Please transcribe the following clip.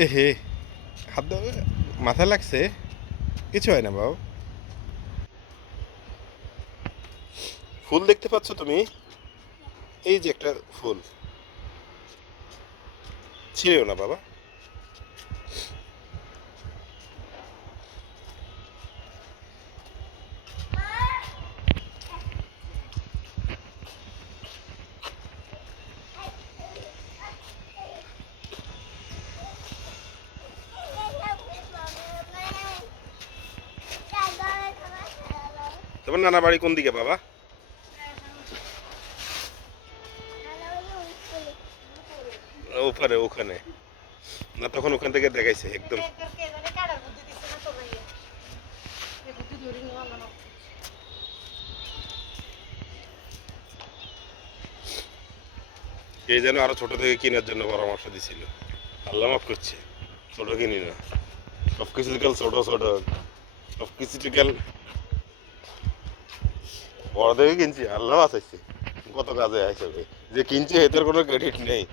এ হে, হাত মাথায় লাগছে, কিছু হয় না বাবু। ফুল দেখতে পাচ্ছ তুমি? এই যে একটা ফুল, ছিঁড়েও না বাবা। তোমার নানা বাড়ি কোন দিকে বাবা? ওপারে, ওখানে না, তখন ওখান থেকে দেখাইছে একদম। এই যেন আরো ছোট থেকে কেনার জন্য পরামর্শ দিছিল। আল্লাহ মাফ করছে, ছোট কিনি না। সবকিছু কাল ছোট ছোট, সবকিছু কাল বড় থেকে কিনছি। আল্লাহ বাঁচাইছে, কত কাজে হিসাবে যে কিনছে এটার কোনো ক্রেডিট নেই।